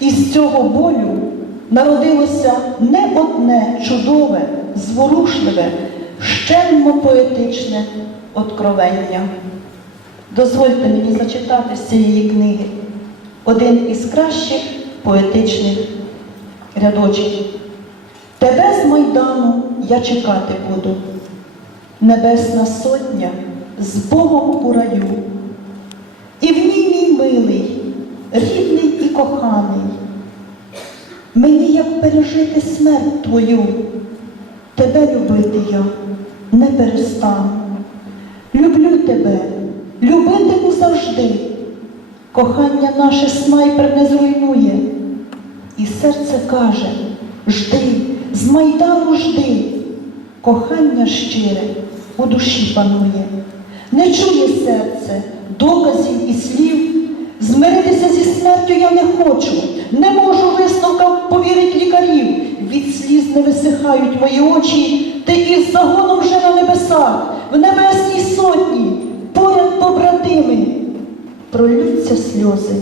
Із цього болю народилося не одне чудове, зворушливе, щемно поетичне откровення. Дозвольте мені зачитати з цієї книги один із кращих поетичних рядочків. Тебе з Майдану я чекати буду, Небесна сотня з Богом у раю. І в ній мій милий, рідний і коханий. Мені як пережити смерть твою, тебе любити я не перестану. Люблю тебе, любитиму завжди. Кохання наше снайпер не зруйнує. І серце каже, жди, з майдану жди. Кохання щире у душі панує. Не чує серце доказів і слів. Змиритися зі смертю я не хочу, не можу висновкам повірить лікарів. Від сліз не висихають мої очі, ти із загоном вже на небесах, в небесній сотні, поряд побратими. Пролються сльози,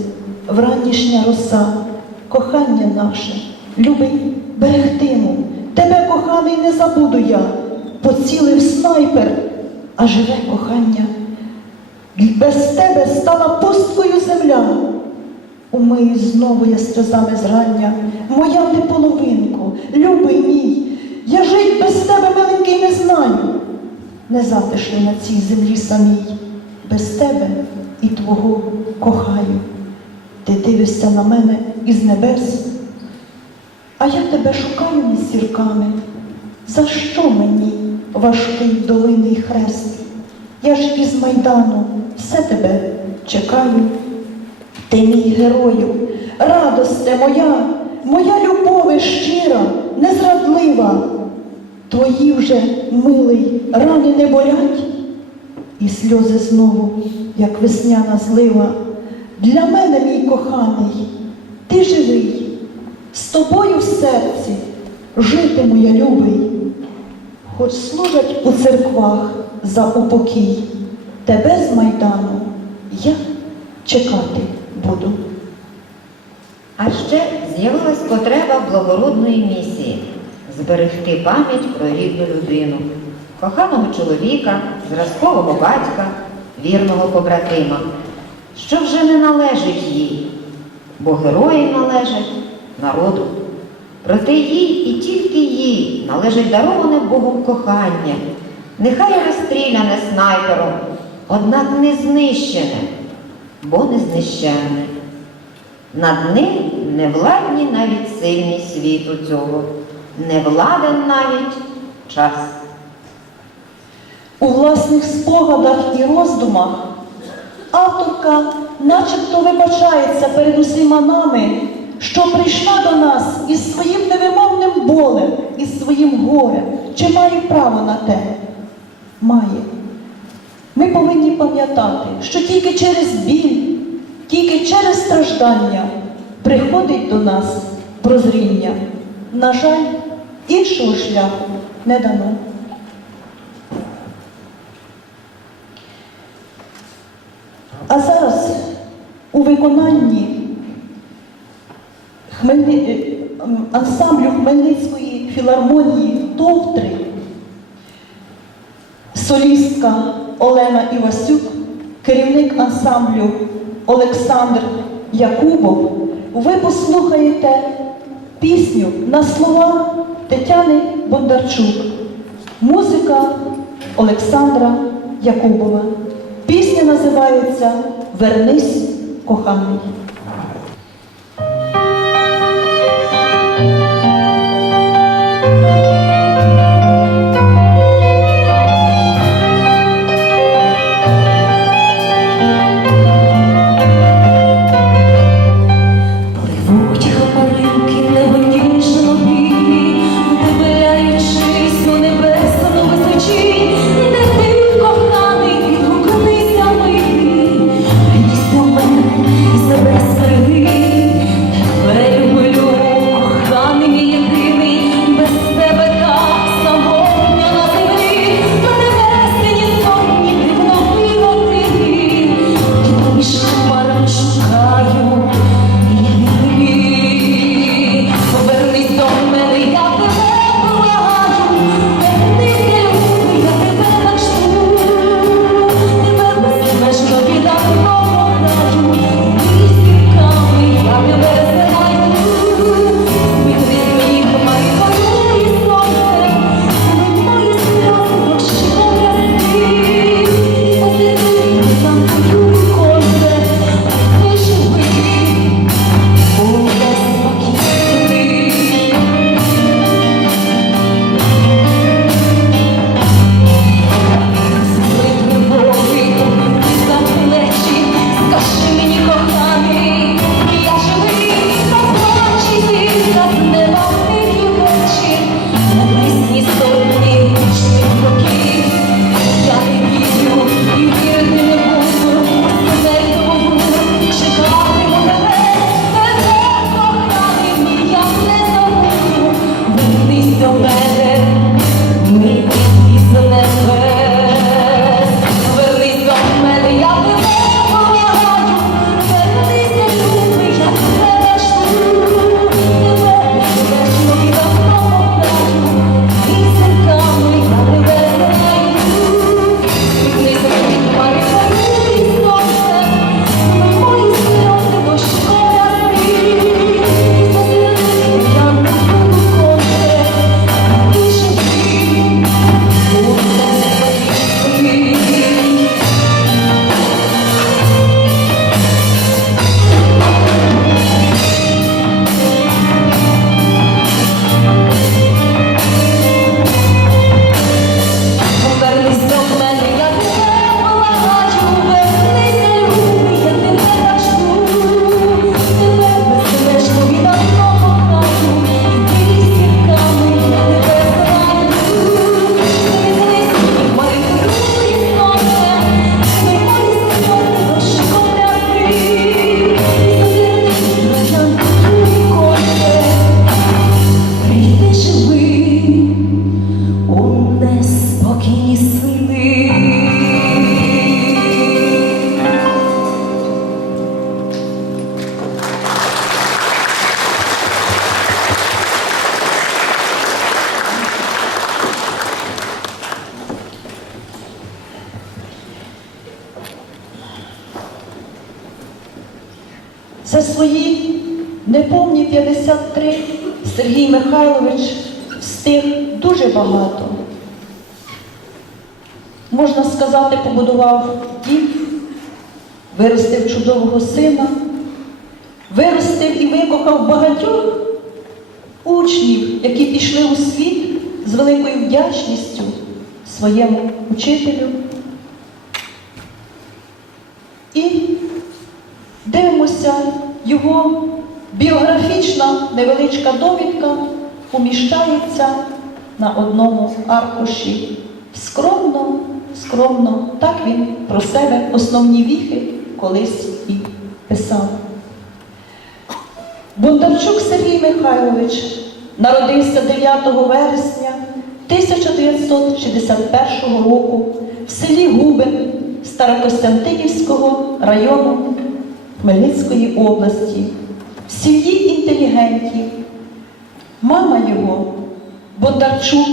вранішня роса, кохання наше, любий, берегтиму, тебе, коханий, не забуду я, поцілив снайпер, а живе кохання. Без тебе стала пусткою земля. Умию знову я сльозами зрання, моя ти половинко, любий мій, я жить без тебе, миленький, не знаю. Не затишно на цій землі самій, без тебе і твого кохаю. Ти дивишся на мене із небес, а я тебе шукаю між зірками. За що мені важкий долинний хрест? Я ж із майдану все тебе чекаю. Ти мій герою, радосте моя, моя любове щира, незрадлива. Твої вже, милий, рани не болять, і сльози знову, як весняна злива. Для мене, мій коханий, ти живий, з тобою в серці житиму я любий. Хоч служать у церквах за упокій, тебе з майдану я чекати буду. А ще з'явилась потреба благородної місії зберегти пам'ять про рідну людину, коханого чоловіка, зразкового батька, вірного побратима, що вже не належить їй, бо герої належать народу. Проте їй і тільки їй належить дароване Богом кохання, нехай розстріляне снайпером, однак не знищене, бо не знищене. Над ним не владні навіть сильні світу цього, не владен навіть час. У власних спогадах і роздумах авторка начебто вибачається перед усіма нами, що прийшла до нас із своїм невимовним болем, із своїм горем. Чи має право на те? Має. Ми повинні пам'ятати, що тільки через біль, тільки через страждання приходить до нас прозріння. На жаль, іншого шляху не дано. А зараз у виконанні Хмельни... е, ансамблю Хмельницької філармонії Товтри солістка Олена Івасюк, керівник ансамблю Олександр Якубов, ви послухаєте пісню на слова Тетяни Бондарчук, музика Олександра Якубова. Пісня називається Вернись, коханий. Неповні 53 Сергій Михайлович встиг дуже багато. Можна сказати, побудував дім, виростив чудового сина, виростив і викохав багатьох учнів, які пішли у світ з великою вдячністю своєму учителю. І дивимося, його біографічна невеличка довідка уміщається на одному аркуші. Скромно, скромно, так він про себе основні віхи колись і писав. Бондарчук Сергій Михайлович народився 9 вересня 1961 року в селі Губин Старокостянтинівського району Хмельницької області, в сім'ї інтелігентів. Мама його Бондарчук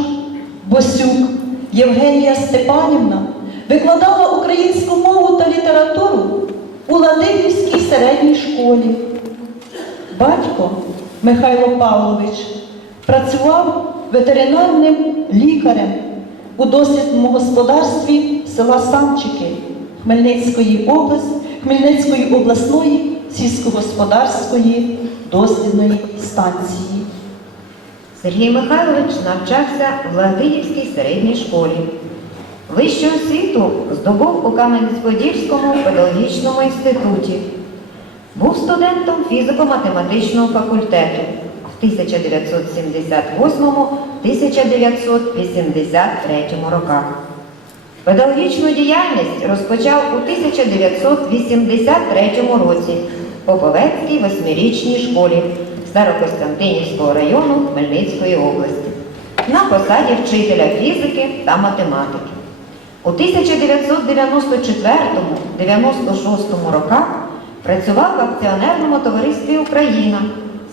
Босюк Євгенія Степанівна викладала українську мову та літературу у Ладигівській середній школі. Батько Михайло Павлович працював ветеринарним лікарем у дослідному господарстві села Самчики Хмельницької області, Хмельницької обласної сільськогосподарської дослідної станції. Сергій Михайлович навчався в Лагидівській середній школі. Вищу освіту здобув у Кам'янець-Подільському педагогічному інституті. Був студентом фізико-математичного факультету в 1978-1983 роках. Педагогічну діяльність розпочав у 1983 році по Поповецькій восьмирічній школі Старокостянтинівського району Хмельницької області на посаді вчителя фізики та математики. У 1994-96 роках працював в акціонерному товаристві Україна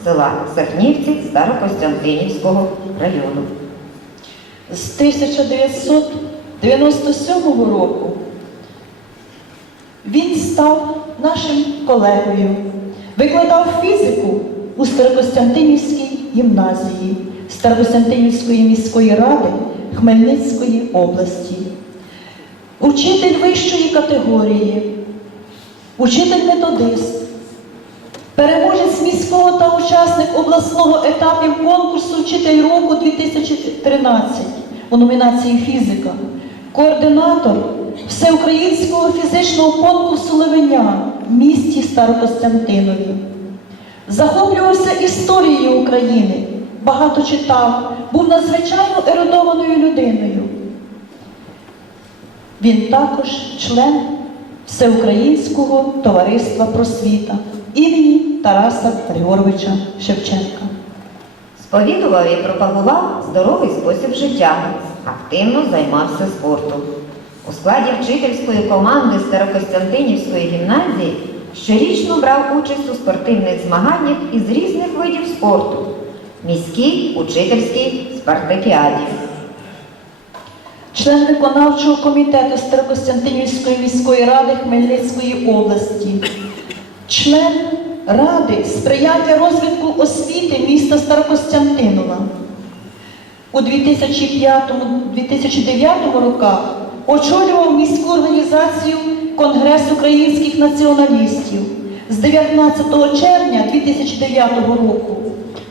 села Сахнівці Старокостянтинівського району. З 1997 року. Він став нашим колегою, викладав фізику у Старокостянтинівській гімназії Старокостянтинівської міської ради Хмельницької області. Учитель вищої категорії, учитель-методист, переможець міського та учасник обласного етапів конкурсу Вчитель року 2013 у номінації Фізика, координатор всеукраїнського фізичного конкурсу Левеня в місті Старокостянтинові. Захоплювався історією України, багато читав, був надзвичайно ерудованою людиною. Він також член Всеукраїнського товариства просвіта імені Тараса Григоровича Шевченка. Сповідував і пропагував здоровий спосіб життя, активно займався спортом. У складі вчительської команди Старокостянтинівської гімназії щорічно брав участь у спортивних змаганнях із різних видів спорту, міській учительській спартакіаді. член виконавчого комітету Старокостянтинівської міської ради Хмельницької області, член Ради сприяння розвитку освіти міста Старокостянтинова. У 2005-2009 роках очолював міську організацію Конгрес українських націоналістів. З 19 червня 2009 року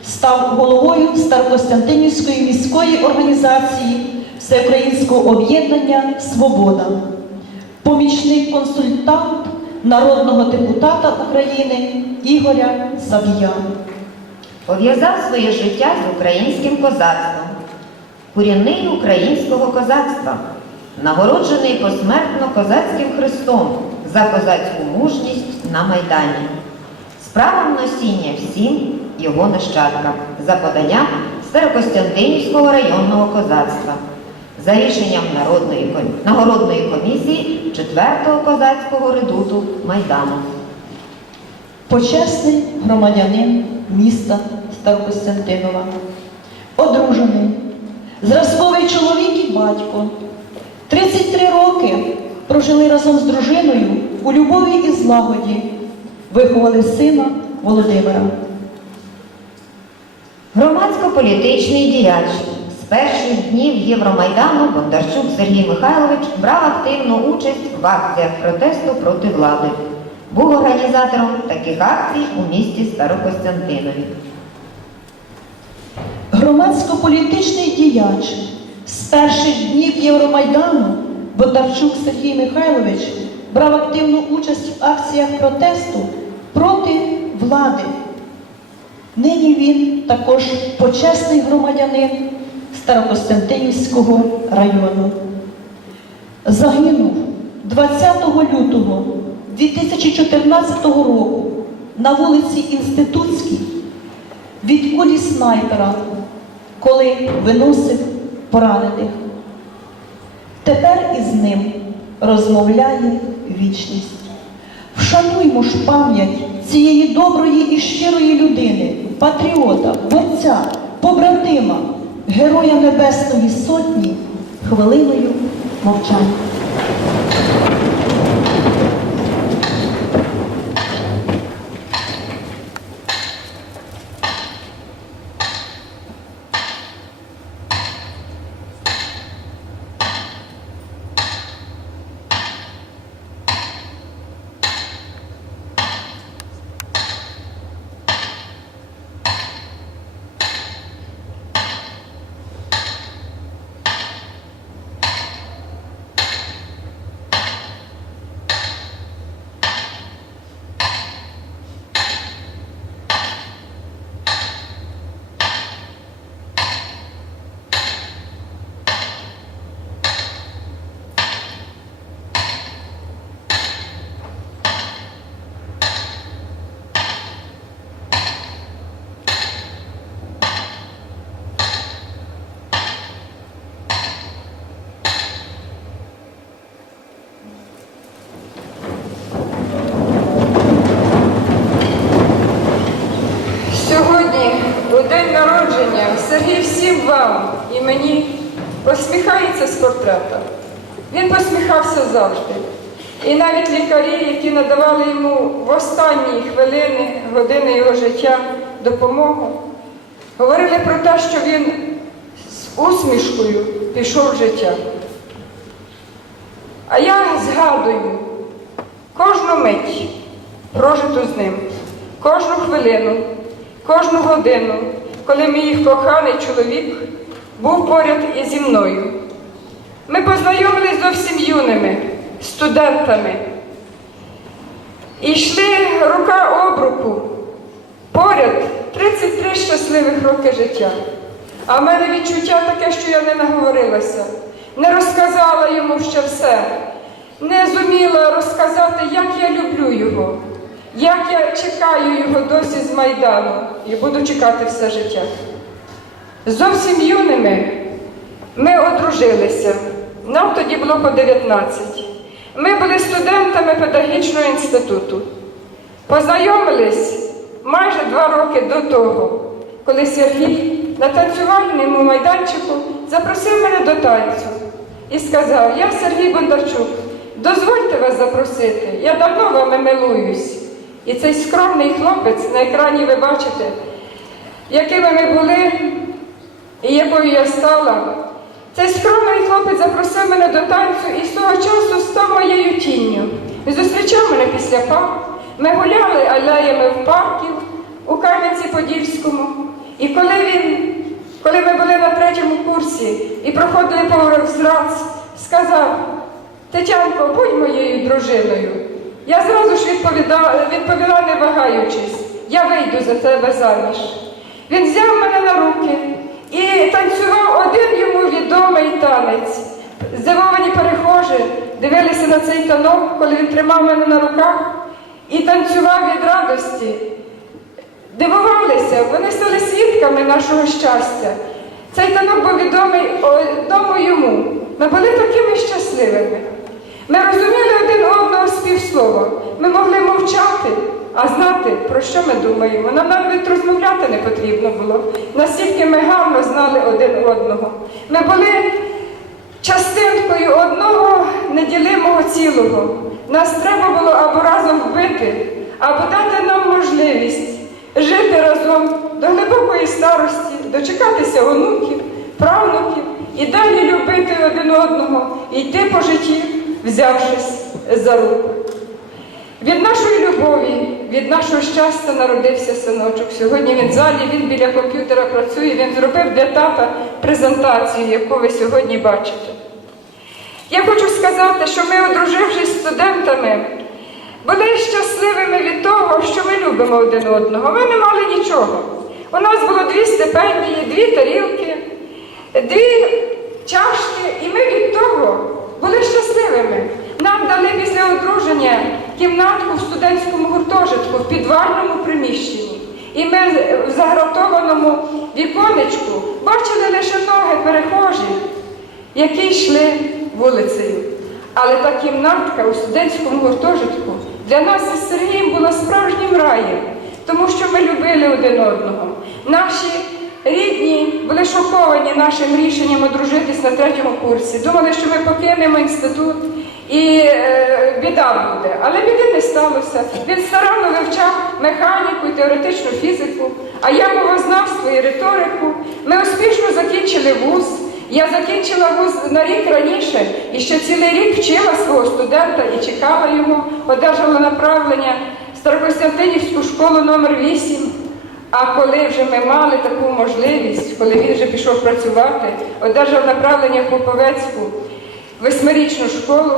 став головою Старокостянтинівської міської організації Всеукраїнського об'єднання Свобода, помічник консультант народного депутата України Ігоря Зав'я. Пов'язав своє життя з українським козацтвом, корінний українського козацтва, нагороджений посмертно козацьким хрестом за козацьку мужність на Майдані, з правом носіння всім його нащадкам за поданням Старокостянтинівського районного козацтва, за рішенням народної нагородної комісії 4-го козацького редуту Майдану. почесний громадянин міста Старокостянтинова, одружений, зразковий чоловік і батько. 33 роки прожили разом з дружиною у любові і злагоді, виховали сина Володимира. Громадсько-політичний діяч. З перших днів Євромайдану Бондарчук Сергій Михайлович брав активну участь в акціях протесту проти влади. Був організатором таких акцій у місті Старокостянтинові. Громадсько-політичний діяч з перших днів Євромайдану Бондарчук Сергій Михайлович брав активну участь в акціях протесту проти влади. Нині він також почесний громадянин Старокостянтинівського району. Загинув 20 лютого 2014 року на вулиці Інститутській від кулі снайпера, коли виносив поранених. Тепер із ним розмовляє вічність. Вшануймо ж пам'ять цієї доброї і щирої людини, патріота, борця, побратима, героя Небесної Сотні хвилиною мовчання. Сьогодні, у день народження, Сергій всім вам і мені посміхається з портрета. Він посміхався завжди. І навіть лікарі, які надавали йому в останні хвилини, години його життя допомогу, говорили про те, що він з усмішкою пішов в життя. А я згадую кожну мить прожиту з ним, кожну хвилину, кожну годину, коли мій коханий чоловік був поряд і зі мною. Ми познайомились зовсім юними, студентами. І йшли рука об руку. Поряд 33 щасливих роки життя. А в мене відчуття таке, що я не наговорилася, не розказала йому ще все, не зуміла розказати, як я люблю його, як я чекаю його досі з Майдану і буду чекати все життя. Зовсім юними ми одружилися. Нам тоді було по 19. Ми були студентами педагогічного інституту. Познайомились майже два роки до того, коли Сергій на танцювальному майданчику запросив мене до танцю і сказав: Я Сергій Бондарчук, дозвольте вас запросити, я давно вами милуюсь. І цей скромний хлопець на екрані ви бачите, якими ми були і якою я стала. Цей скромний хлопець запросив мене до танцю і з того часу став моєю тінню. Він зустрічав мене після пар. Ми гуляли алеями в парків у Кам'янці-Подільському. І коли він, коли ми були на третьому курсі і проходили поворот зрац, сказав: Тетянко, будь моєю дружиною. Я зразу ж відповіда, відповіла, не вагаючись, я вийду за тебе заміж. Він взяв мене на руки і танцював один йому відомий танець. Здивовані перехожі дивилися на цей танок, коли він тримав мене на руках і танцював від радості. Дивувалися, вони стали свідками нашого щастя. Цей танок був відомий одному йому. Ми були такими щасливими. Ми розуміли одного. Ми могли мовчати, а знати, про що ми думаємо. Нам навіть розмовляти не потрібно було. Настільки ми гарно знали один одного. Ми були частинкою одного неділимого цілого. Нас треба було або разом вбити, або дати нам можливість жити разом до глибокої старості, дочекатися онуків, правнуків і далі любити один одного і йти по житті, взявшись за руку. Від нашої любові, від нашого щастя народився синочок. Сьогодні він в залі, він біля комп'ютера працює, він зробив для тата презентацію, яку ви сьогодні бачите. Я хочу сказати, що ми, одружившись з студентами, були щасливими від того, що ми любимо один одного. Ми не мали нічого. У нас було дві стипендії, дві тарілки, дві чашки, і ми від того були щасливими. Нам дали після одруження кімнатку в студентському гуртожитку в підвальному приміщенні. І ми в загратованому віконечку бачили лише ноги перехожих, які йшли вулицею. Але та кімнатка у студентському гуртожитку для нас із Сергієм була справжнім раєм, тому що ми любили один одного. Наші рідні були шоковані нашим рішенням одружитись на третьому курсі. Думали, що ми покинемо інститут і е, біда буде. Але біди не сталося. Він старанно вивчав механіку і теоретичну фізику, а я мовознавство і риторику. Ми успішно закінчили вуз. Я закінчила вуз на рік раніше і ще цілий рік вчила свого студента і чекала його, одержала направлення в Старокостянтинівську школу номер 8. А коли вже ми мали таку можливість, коли він вже пішов працювати, одержав направлення в Поповецьку восьмирічну школу,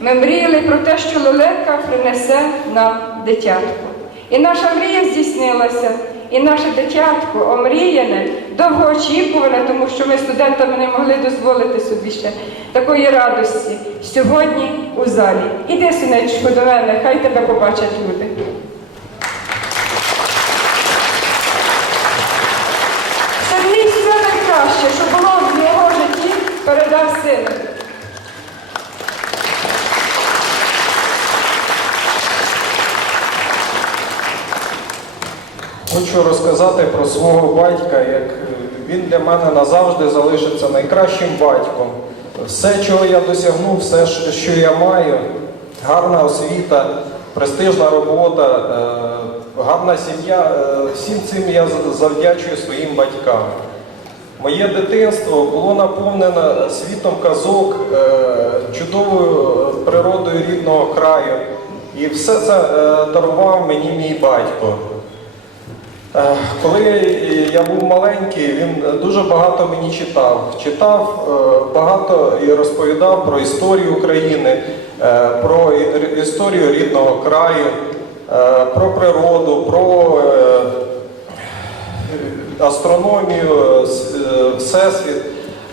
ми мріяли про те, що лелека принесе нам дитятко. І наша мрія здійснилася, і наше дитятко омріяне, довгоочікуване, тому що ми студентами не могли дозволити собі ще такої радості сьогодні у залі. Іди, синечко, до мене, хай тебе побачать люди. Сергій все найкраще, що було в його житті, передав сину. Хочу розказати про свого батька, як е, він для мене назавжди залишиться найкращим батьком. Все, чого я досягнув, все, що- що я маю, гарна освіта, престижна робота, е, гарна сім'я, е, всім цим я завдячую своїм батькам. Моє дитинство було наповнене світом казок, е, чудовою природою рідного краю. І все це е, дарував мені мій батько. Е, Коли я був маленький, він дуже багато мені читав. Читав е, багато і розповідав про історію України, е, про історію рідного краю, е, про природу, про е, астрономію, е, всесвіт.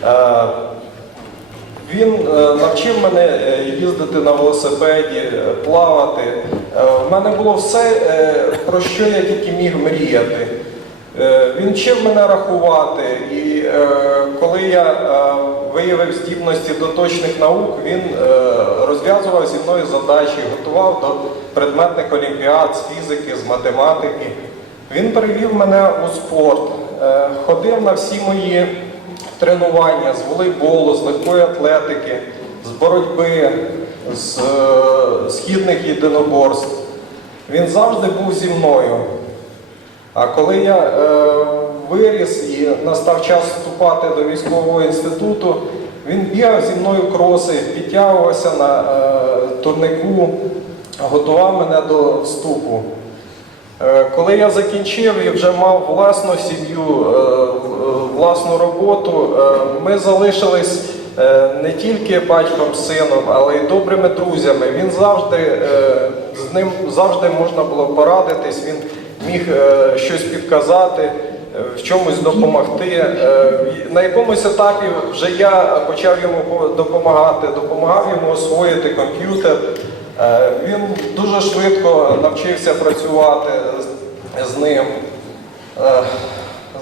Е, Він е, навчив мене е, їздити на велосипеді, е, плавати. Е, В мене було все, е, про що я тільки міг мріяти. Е, Він вчив мене рахувати, і е, коли я е, виявив здібності до точних наук, він е, розв'язував зі мною задачі, готував до предметних олімпіад з фізики, з математики. Він привів мене у спорт, е, ходив на всі мої тренування з волейболу, з легкої атлетики, з боротьби, з е, східних єдиноборств. Він завжди був зі мною. А коли я е, виріс і настав час вступати до військового інституту, він бігав зі мною кроси, підтягувався на е, турнику, готував мене до вступу. Е, Коли я закінчив і вже мав власну сім'ю, е, власну роботу, е, ми залишились е, не тільки батьком сином, але й добрими друзями. Він завжди е, з ним завжди можна було порадитись. Він міг е, щось підказати, е, в чомусь допомогти. Е, На якомусь етапі вже я почав йому по- допомагати, допомагав йому освоїти комп'ютер. Е, Він дуже швидко навчився працювати з- ним. Е,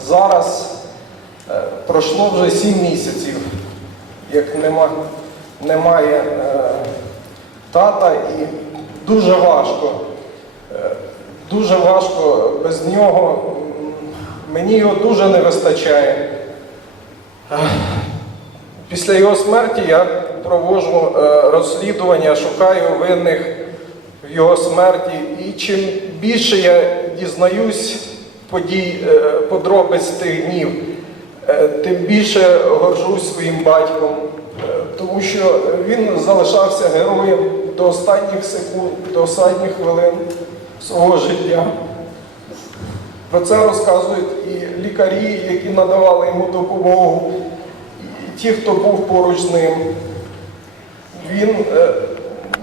Зараз е, пройшло вже сім місяців, як нема, немає тата, і дуже важко. Дуже важко без нього. Мені його дуже не вистачає. Після його смерті я проводжу е, розслідування, шукаю винних в його смерті. І чим більше я дізнаюсь, подій, е, подробиць тих днів, е, тим більше горжусь своїм батьком, тому що він залишався героєм до останніх секунд, до останніх хвилин свого життя. Про це розказують і лікарі, які надавали йому допомогу, і ті, хто був поруч з ним. Він е,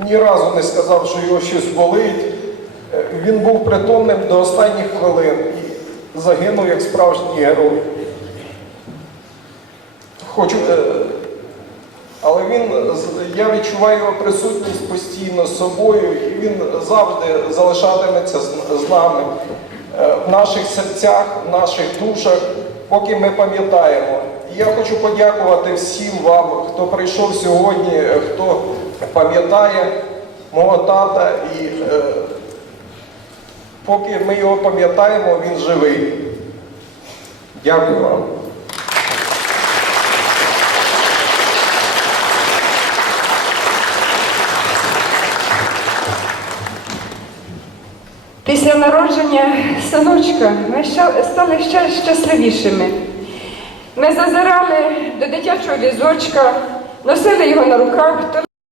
ні разу не сказав, що його щось болить. Е, Він був притомним до останніх хвилин і загинув як справжній герой. Хочу, е, але він, я відчуваю його присутність постійно з собою, і він завжди залишатиметься з, нами е, в наших серцях, в наших душах, поки ми пам'ятаємо. Я хочу подякувати всім вам, хто прийшов сьогодні, е, хто пам'ятає мого тата і е, поки ми його пам'ятаємо, він живий. Дякую вам. Після народження синочка ми стали ще щасливішими. Ми зазирали до дитячого візочка, носили його на руках.